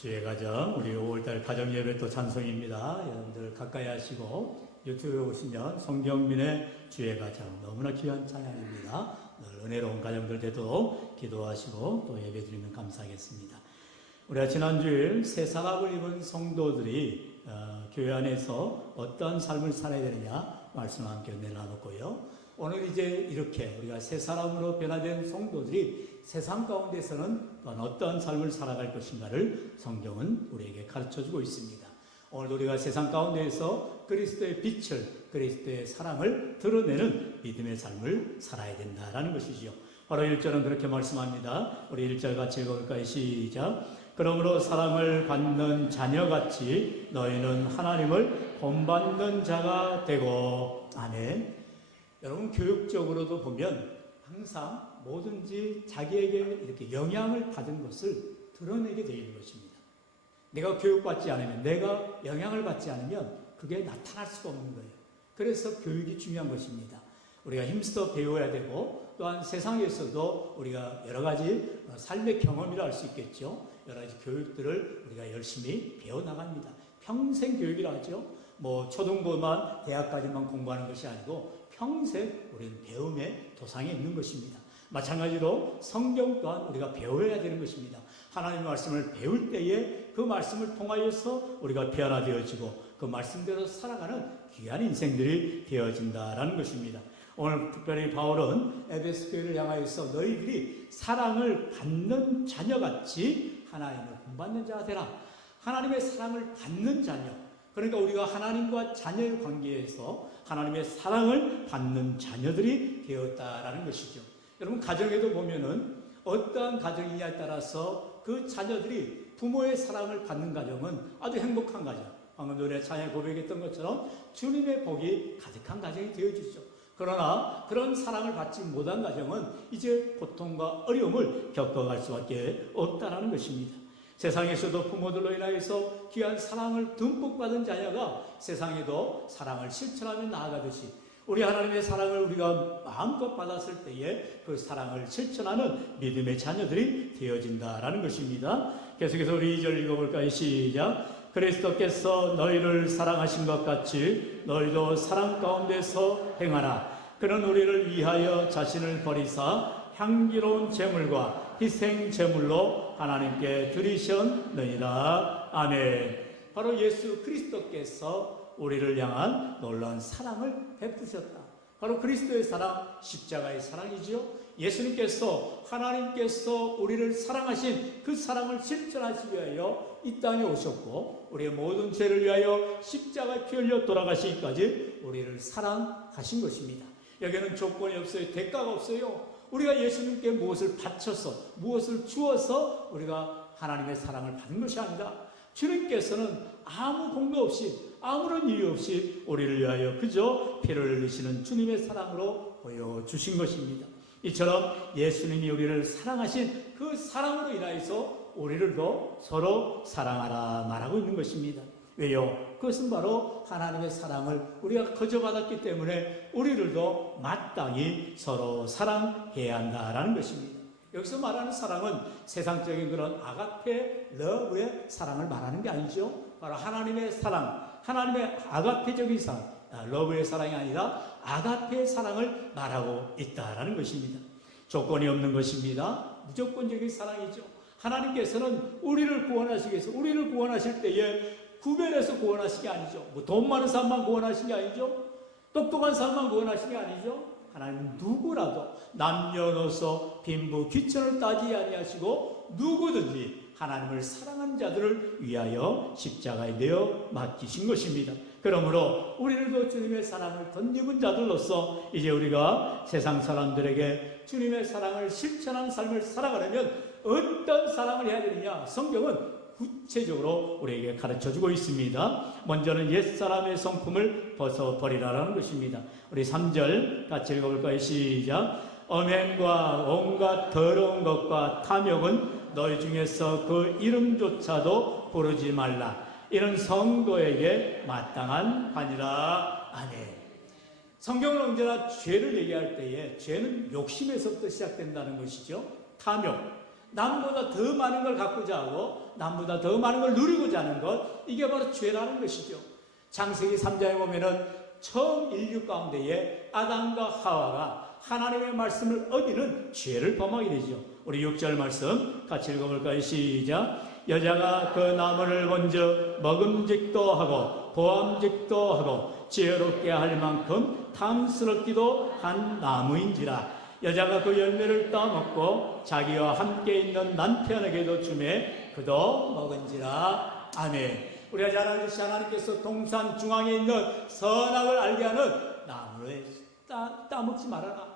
주의 가정, 우리 5월달 가정예배 또 찬송입니다. 여러분들 가까이 하시고 유튜브에 오시면 송경민의 주의 가정 너무나 귀한 찬양입니다. 늘 은혜로운 가정들 되도록 기도하시고 또 예배 드리면 감사하겠습니다. 우리가 지난주일 새 사각을 입은 성도들이 교회 안에서 어떤 삶을 살아야 되느냐 말씀을 함께 나눴고요. 오늘 이제 이렇게 우리가 새 사람으로 변화된 성도들이 세상 가운데서는 어떤 삶을 살아갈 것인가를 성경은 우리에게 가르쳐주고 있습니다. 오늘 우리가 세상 가운데에서 그리스도의 빛을, 그리스도의 사랑을 드러내는 믿음의 삶을 살아야 된다라는 것이지요. 바로 1절은 그렇게 말씀합니다. 우리 1절 같이 읽어볼까요? 시작. 그러므로 사랑을 받는 자녀같이 너희는 하나님을 본받는 자가 되고. 아멘. 여러분, 교육적으로도 보면 항상 뭐든지 자기에게 이렇게 영향을 받은 것을 드러내게 되어 있는 것입니다. 내가 교육받지 않으면, 내가 영향을 받지 않으면 그게 나타날 수가 없는 거예요. 그래서 교육이 중요한 것입니다. 우리가 힘써 배워야 되고, 또한 세상에서도 우리가 여러 가지 삶의 경험이라 할 수 있겠죠. 여러 가지 교육들을 우리가 열심히 배워나갑니다. 평생 교육이라 하죠. 초등부만 대학까지만 공부하는 것이 아니고 평생 우리는 배움의 도상에 있는 것입니다. 마찬가지로 성경 또한 우리가 배워야 되는 것입니다. 하나님의 말씀을 배울 때에 그 말씀을 통하여서 우리가 변화되어지고 그 말씀대로 살아가는 귀한 인생들이 되어진다라는 것입니다. 오늘 특별히 바울은 에베소 교회를 향하여서 너희들이 사랑을 받는 자녀같이 하나님을 본받는 자가 되라. 하나님의 사랑을 받는 자녀. 그러니까 우리가 하나님과 자녀의 관계에서 하나님의 사랑을 받는 자녀들이 되었다라는 것이죠. 여러분, 가정에도 보면은 어떠한 가정이냐에 따라서 그 자녀들이 부모의 사랑을 받는 가정은 아주 행복한 가정. 방금 전에 자녀 고백했던 것처럼 주님의 복이 가득한 가정이 되어지죠. 그러나 그런 사랑을 받지 못한 가정은 이제 고통과 어려움을 겪어갈 수밖에 없다라는 것입니다. 세상에서도 부모들로 인하여서 귀한 사랑을 듬뿍 받은 자녀가 세상에도 사랑을 실천하며 나아가듯이 우리 하나님의 사랑을 우리가 마음껏 받았을 때에 그 사랑을 실천하는 믿음의 자녀들이 되어진다라는 것입니다. 계속해서 우리 2절 읽어볼까요? 시작. 그리스도께서 너희를 사랑하신 것 같이 너희도 사랑 가운데서 행하라. 그는 우리를 위하여 자신을 버리사 향기로운 제물과 희생 제물로 하나님께 드리셨느니라. 아멘. 바로 예수 그리스도께서 우리를 향한 놀라운 사랑을 베푸셨다. 바로 그리스도의 사랑, 십자가의 사랑이지요. 예수님께서, 하나님께서 우리를 사랑하신 그 사랑을 실천하시기 위하여 이 땅에 오셨고 우리의 모든 죄를 위하여 십자가에 피 흘려 돌아가시기까지 우리를 사랑하신 것입니다. 여기에는 조건이 없어요. 대가가 없어요. 우리가 예수님께 무엇을 바쳐서, 무엇을 주어서 우리가 하나님의 사랑을 받은 것이 아니다. 주님께서는 아무 공도 없이, 아무런 이유 없이 우리를 위하여 그저 피를 흘리시는 주님의 사랑으로 보여주신 것입니다. 이처럼 예수님이 우리를 사랑하신 그 사랑으로 인하여서 우리를 더 서로 사랑하라 말하고 있는 것입니다. 왜요? 그것은 바로 하나님의 사랑을 우리가 거저받았기 때문에 우리를 더 마땅히 서로 사랑해야 한다라는 것입니다. 여기서 말하는 사랑은 세상적인 그런 아가페 러브의 사랑을 말하는 게 아니죠. 바로 하나님의 사랑, 하나님의 아가페적인 사랑, 러브의 사랑이 아니라 아가페의 사랑을 말하고 있다라는 것입니다. 조건이 없는 것입니다. 무조건적인 사랑이죠. 하나님께서는 우리를 구원하시기 위해서, 우리를 구원하실 때에 구별해서 구원하신 게 아니죠. 돈 많은 사람만 구원하신 게 아니죠. 똑똑한 사람만 구원하신 게 아니죠. 하나님은 누구라도 남녀노소 빈부 귀천을 따지지 아니하시고 누구든지 하나님을 사랑하는 자들을 위하여 십자가에 내어 맡기신 것입니다. 그러므로 우리들도 주님의 사랑을 덧입은 자들로서 이제 우리가 세상 사람들에게 주님의 사랑을 실천하는 삶을 살아가려면 어떤 사랑을 해야 되느냐? 성경은 구체적으로 우리에게 가르쳐주고 있습니다. 먼저는 옛사람의 성품을 벗어버리라라는 것입니다. 우리 3절 같이 읽어볼까요? 시작. 엄행과 온갖 더러운 것과 탐욕은 너희 중에서 그 이름조차도 부르지 말라. 이는 성도에게 마땅한 관이라. 아멘. 성경은 언제나 죄를 얘기할 때에 죄는 욕심에서부터 시작된다는 것이죠. 탐욕. 남보다 더 많은 걸 갖고자 하고 남보다 더 많은 걸 누리고자 하는 것, 이게 바로 죄라는 것이죠. 창세기 3장에 보면은 처음 인류 가운데에 아담과 하와가 하나님의 말씀을 어기는 죄를 범하게 되죠. 우리 6절 말씀 같이 읽어볼까요? 시작. 여자가 그 나무를 먼저 먹음직도 하고 보암직도 하고 지혜롭게 할 만큼 탐스럽기도 한 나무인지라. 여자가 그 열매를 따먹고 자기와 함께 있는 남편에게도 주매 그도 먹은지라. 아멘. 우리가 잘 알듯이 하나님께서 동산 중앙에 있는 선악을 알게 하는 나무를 따먹지 말아라.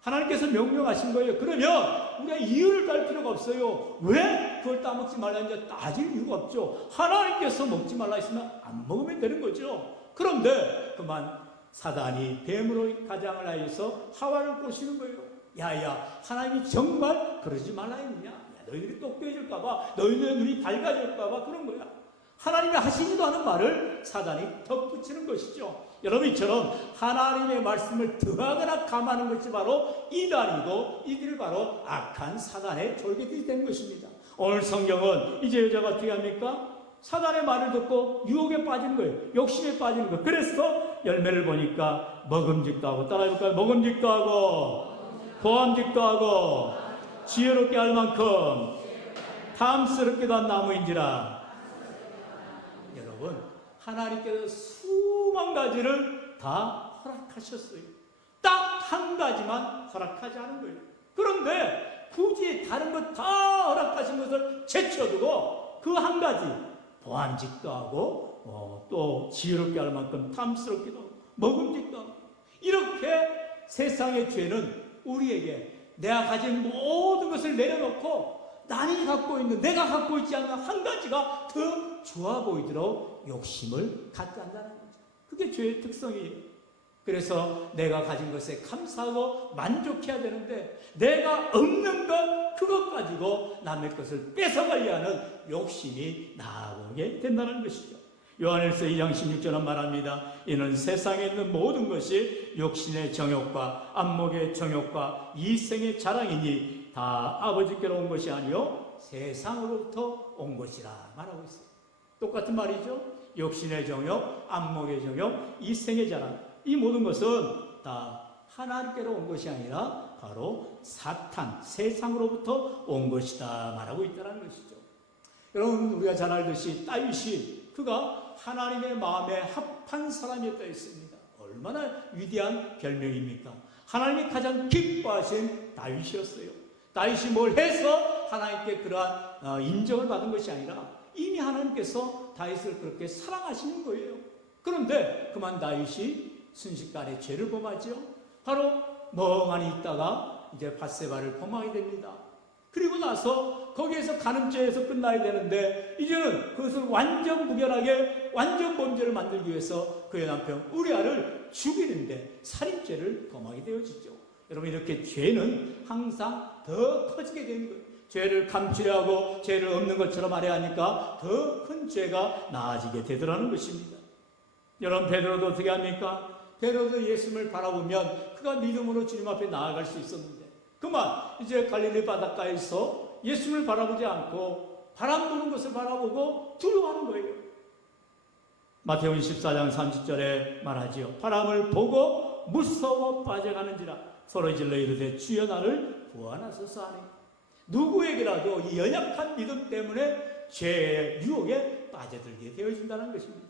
하나님께서 명령하신 거예요. 그러면 우리가 이유를 달 필요가 없어요. 왜 그걸 따먹지 말라는지 따질 이유가 없죠. 하나님께서 먹지 말라 했으면 안 먹으면 되는 거죠. 그런데 그만 사단이 뱀으로 가장을 하여서 하와를 꼬시는 거예요. 야야, 하나님이 정말 그러지 말라 했느냐? 너희들이 똑똑해질까봐, 너희들의 눈이 밝아질까봐 그런 거야. 하나님이 하시지도 않은 말을 사단이 덧붙이는 것이죠. 여러분, 이처럼 하나님의 말씀을 더하거나 감하는 것이 바로 이단이고, 이들이 바로 악한 사단의 졸개들이 된 것입니다. 오늘 성경은 이제 여자가 어떻게 합니까? 사단의 말을 듣고 유혹에 빠진 거예요. 욕심에 빠진 거예요. 그래서 열매를 보니까 먹음직도 하고, 따라해볼까요? 먹음직도 하고 보암직도 하고 지혜롭게 할 만큼 탐스럽기도 한 나무인지라. 여러분, 하나님께서 수만 가지를 다 허락하셨어요. 딱 한 가지만 허락하지 않은 거예요. 그런데 굳이 다른 것 다 허락하신 것을 제쳐두고 그 한 가지, 보암직도 하고 또 지혜롭게 할 만큼 탐스럽기도 하고 먹음직도 하고, 이렇게 세상의 죄는 우리에게 내가 가진 모든 것을 내려놓고 남이 갖고 있는, 내가 갖고 있지 않은 한 가지가 더 좋아 보이도록 욕심을 갖게 한다는 거죠. 그게 죄의 특성이에요. 그래서 내가 가진 것에 감사하고 만족해야 되는데 내가 없는 것, 그것 가지고 남의 것을 뺏어가려 하는 욕심이 나오게 된다는 것이죠. 요한일서 2장 16절은 말합니다. 이는 세상에 있는 모든 것이 육신의 정욕과 안목의 정욕과 이생의 자랑이니 다 아버지께로 온 것이 아니요 세상으로부터 온 것이라 말하고 있어요. 똑같은 말이죠. 육신의 정욕, 안목의 정욕, 이생의 자랑, 이 모든 것은 다 하나님께로 온 것이 아니라 바로 사탄, 세상으로부터 온 것이다 말하고 있다는 것이죠. 여러분, 우리가 잘 알듯이 다윗이 그가 하나님의 마음에 합한 사람이었다 했습니다. 얼마나 위대한 별명입니까? 하나님이 가장 기뻐하신 다윗이었어요. 다윗이 뭘 해서 하나님께 그러한 인정을 받은 것이 아니라 이미 하나님께서 다윗을 그렇게 사랑하시는 거예요. 그런데 그만 다윗이 순식간에 죄를 범하죠. 바로 멍하니 있다가 이제 밧세바를 범하게 됩니다. 그리고 나서 거기에서 간음죄에서 끝나야 되는데 이제는 그것을 완전 무결하게 완전 범죄를 만들기 위해서 그의 남편 우리아를 죽이는데 살인죄를 범하게 되어지죠. 여러분, 이렇게 죄는 항상 더 커지게 되는 거예요. 죄를 감추려 하고 죄를 없는 것처럼 하려 하니까 더 큰 죄가 나아지게 되더라는 것입니다. 여러분, 베드로도 어떻게 합니까? 베드로도 예수님을 바라보면 그가 믿음으로 주님 앞에 나아갈 수 있었는데 그만 이제 갈릴리 바닷가에서 예수님을 바라보지 않고 바람 부는 것을 바라보고 두려워하는 거예요. 마태복음 14장 30절에 말하지요. 바람을 보고 무서워 빠져가는지라 소리 질러 이르되 주여 나를 구원하소서 하니. 누구에게라도 이 연약한 믿음 때문에 죄의 유혹에 빠져들게 되어진다는 것입니다.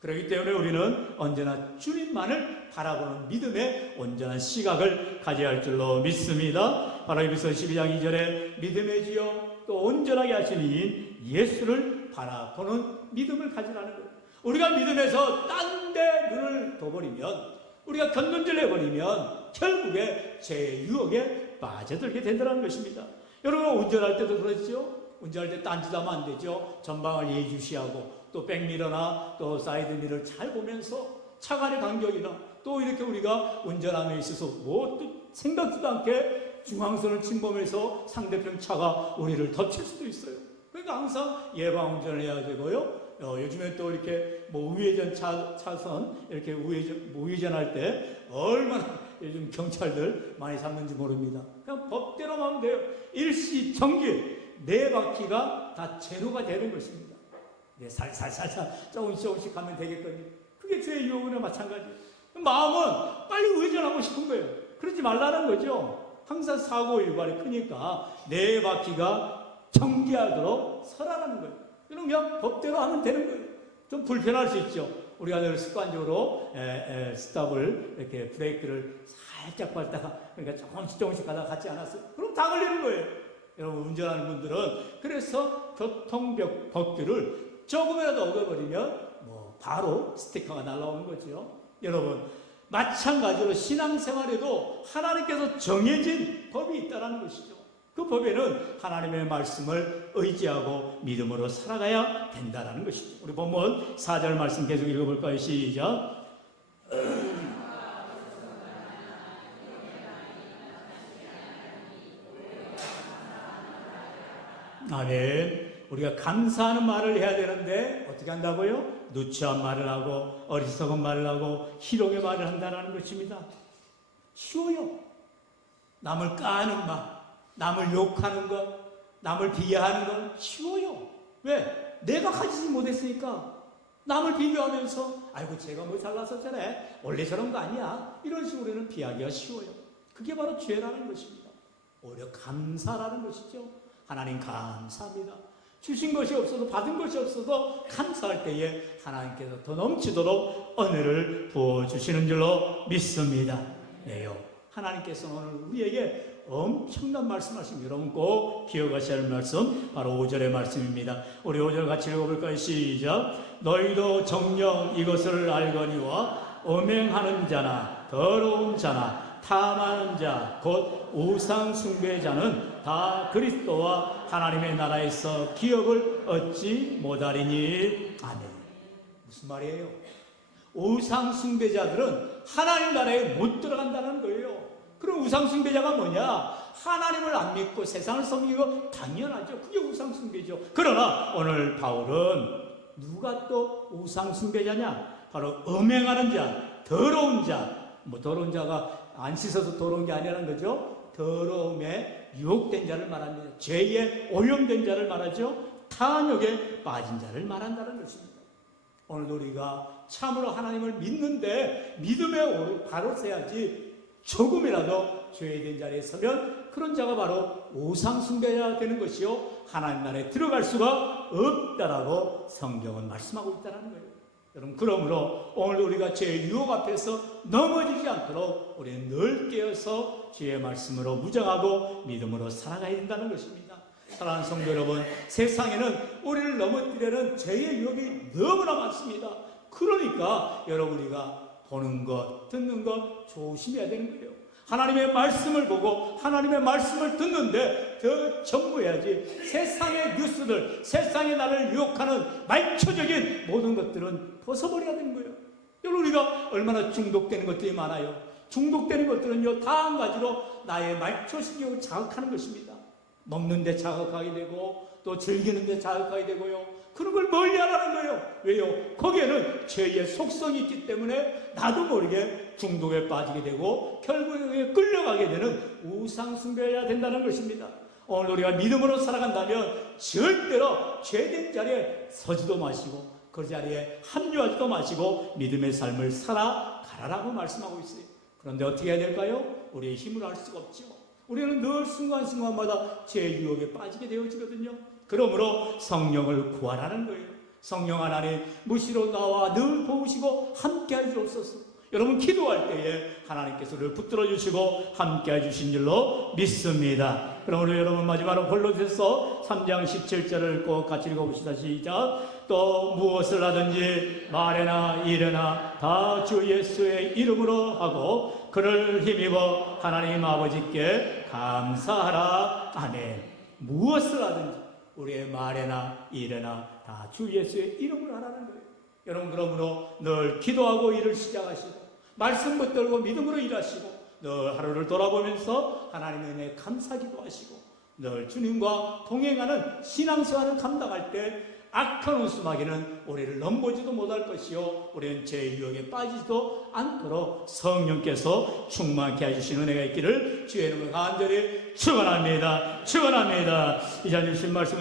그렇기 때문에 우리는 언제나 주님만을 바라보는 믿음의 온전한 시각을 가져야 할 줄로 믿습니다. 바로 에베소 12장 2절에 믿음의 지요 또 온전하게 하시는 이인 예수를 바라보는 믿음을 가지라는 거예요. 우리가 믿음에서 딴 데 눈을 둬버리면, 우리가 견눈질 해버리면 결국에 죄의 유혹에 빠져들게 된다는 것입니다. 여러분, 운전할 때도 그렇죠. 운전할 때 딴짓하면 안 되죠. 전방을 예의주시하고 또 백미러나 또 사이드미러를 잘 보면서 차 간의 간격이나 또 이렇게 우리가 운전함에 있어서 뭐 또 생각지도 않게 중앙선을 침범해서 상대편 차가 우리를 덮칠 수도 있어요. 그러니까 항상 예방 운전을 해야 되고요. 요즘에 또 이렇게 뭐 우회전 차선 이렇게 우회전할 때 얼마나 요즘 경찰들 많이 잡는지 모릅니다. 그냥 법대로 하면 돼요. 일시정지, 4바퀴가 다 제로가 되는 것입니다. 네, 살살살살 조금씩 가면 되겠거든요. 그게 죄의 유혹이나 마찬가지예요. 마음은 빨리 의존하고 싶은 거예요. 그러지 말라는 거죠. 항상 사고 유발이 크니까 4바퀴가 정지하도록 서라는 거예요. 그럼 그냥 법대로 하면 되는 거예요. 좀 불편할 수 있죠. 우리가 늘 습관적으로 스탑을 이렇게 브레이크를 살짝 밟다가 그러니까 조금씩 가다가 같지 않았어요. 그럼 다 걸리는 거예요. 여러분 운전하는 분들은 그래서 교통법규를 조금이라도 어겨버리면 바로 스티커가 날라오는 거죠. 여러분 마찬가지로 신앙생활에도 하나님께서 정해진 법이 있다는 것이죠. 그 법에는 하나님의 말씀을 의지하고 믿음으로 살아가야 된다는 것이죠. 우리 본문 4절 말씀 계속 읽어볼까요? 시작. 아멘. 우리가 감사하는 말을 해야 되는데 어떻게 한다고요? 누추한 말을 하고 어리석은 말을 하고 희롱의 말을 한다는 것입니다. 쉬워요. 남을 까는 말, 남을 욕하는 것, 남을 비하하는 것 쉬워요. 왜? 내가 가지지 못했으니까. 남을 비교하면서 아이고 제가 뭐 잘났었잖아, 원래 저런 거 아니야, 이런 식으로는 비하기가 쉬워요. 그게 바로 죄라는 것입니다. 오히려 감사라는 것이죠. 하나님 감사합니다. 주신 것이 없어도 받은 것이 없어도 감사할 때에 하나님께서 더 넘치도록 은혜를 부어주시는 줄로 믿습니다. 네요. 하나님께서는 오늘 우리에게 엄청난 말씀하신 여러분 꼭 기억하셔야 할 말씀 바로 5절의 말씀입니다. 우리 5절 같이 읽어볼까요? 시작. 너희도 정녕 이것을 알거니와 음행하는 자나 더러운 자나 탐하는 자 곧 우상 숭배자는 다 그리스도와 하나님의 나라에서 기업을 얻지 못하리니. 아멘. 무슨 말이에요? 우상 숭배자들은 하나님 나라에 못 들어간다는 거예요. 그럼 우상 숭배자가 뭐냐? 하나님을 안 믿고 세상을 섬기고, 당연하죠. 그게 우상 숭배죠. 그러나 오늘 바울은 누가 또 우상 숭배자냐? 바로 음행하는 자, 더러운 자. 더러운 자가 안 씻어서 더러운 게 아니라는 거죠. 더러움에 유혹된 자를 말합니다. 죄에 오염된 자를 말하죠. 탐욕에 빠진 자를 말한다는 것입니다. 오늘 우리가 참으로 하나님을 믿는데 믿음에 바로 서야지 조금이라도 죄된 자리에 서면 그런 자가 바로 우상 숭배자가 되는 것이요, 하나님 나라에 들어갈 수가 없다라고 성경은 말씀하고 있다는 거예요. 여러분, 그러므로 오늘 우리가 죄의 유혹 앞에서 넘어지지 않도록 우리는 늘 깨어서 주의 말씀으로 무장하고 믿음으로 살아가야 된다는 것입니다. 사랑하는 성도 여러분, 세상에는 우리를 넘어뜨리는 죄의 유혹이 너무나 많습니다. 그러니까 여러분, 우리가 보는 것, 듣는 것 조심해야 되는 거예요. 하나님의 말씀을 보고 하나님의 말씀을 듣는데 더 전부해야지. 세상의 뉴스들, 세상에 나를 유혹하는 말초적인 모든 것들은 벗어버려야 되는 거예요. 여러분, 우리가 얼마나 중독되는 것들이 많아요. 중독되는 것들은요, 다 한 가지로 나의 말초신경을 자극하는 것입니다. 먹는데 자극하게 되고 또 즐기는데 자극하게 되고요. 그런 걸 멀리 하라는 거예요. 왜요? 거기에는 죄의 속성이 있기 때문에 나도 모르게 중독에 빠지게 되고 결국에 끌려가게 되는 우상숭배해야 된다는 것입니다. 오늘 우리가 믿음으로 살아간다면 절대로 죄된 자리에 서지도 마시고 그 자리에 합류하지도 마시고 믿음의 삶을 살아가라고 말씀하고 있어요. 그런데 어떻게 해야 될까요? 우리의 힘으로 할 수가 없죠. 우리는 늘 순간순간마다 죄의 유혹에 빠지게 되어지거든요. 그러므로 성령을 구하라는 거예요. 성령 하나님 무시로 나와 늘 도우시고 함께해 주옵소서. 여러분, 기도할 때에 하나님께서 늘 붙들어 주시고 함께해 주신 줄로 믿습니다. 그럼 우리 여러분 마지막으로 골로새서 3장 17절을 꼭 같이 읽어봅시다. 시작. 또 무엇을 하든지 말에나 일에나 다 주 예수의 이름으로 하고 그를 힘입어 하나님 아버지께 감사하라. 아멘. 무엇을 하든지 우리의 말에나 일에나 다 주 예수의 이름으로 하라는 거예요. 여러분, 그러므로 늘 기도하고 일을 시작하시고 말씀 붙들고 믿음으로 일하시고 늘 하루를 돌아보면서 하나님의 은혜에 감사기도 하시고 늘 주님과 동행하는 신앙생활을 감당할 때 악한 웃음하기는 우리를 넘보지도 못할 것이요 우리는 제 유혹에 빠지지도 않도록 성령께서 충만케 해주시는 은혜가 있기를 주의 이름으로 간절히 축원합니다. 축원합니다. 이자님 신 말씀